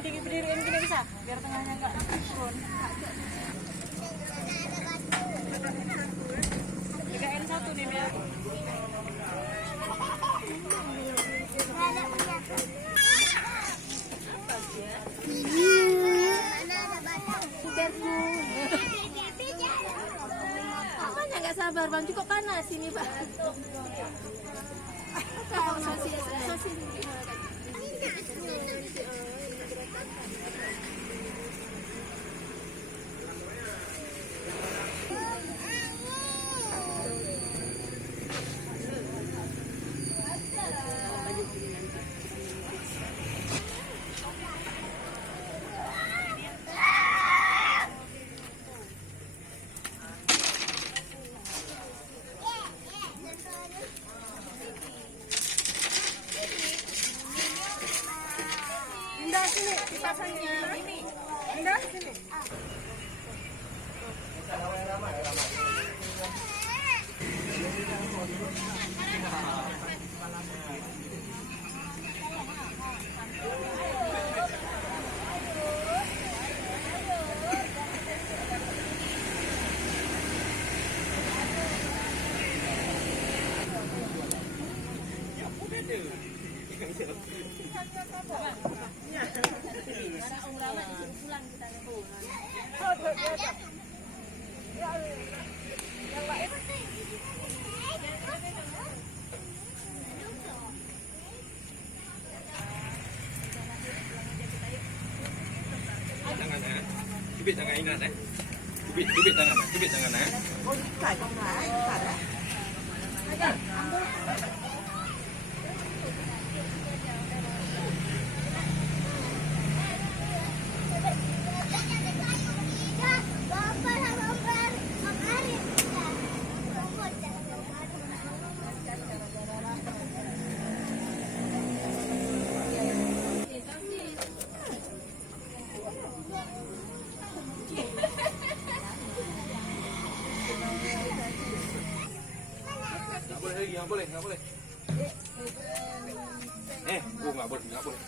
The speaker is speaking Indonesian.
diberdiriin gini bisa, biar tengahnya nggak turun. Pegain satu nih biar. Apanya nggak sabar bang, cukup panas ini pak. Indah sini dipasangnya ini. Indah sini. Cubit tangan Ina eh. Cubit tangan eh. Oh, ikat dong lah, ikat lah. Nggak boleh. Nggak boleh. Nggak boleh.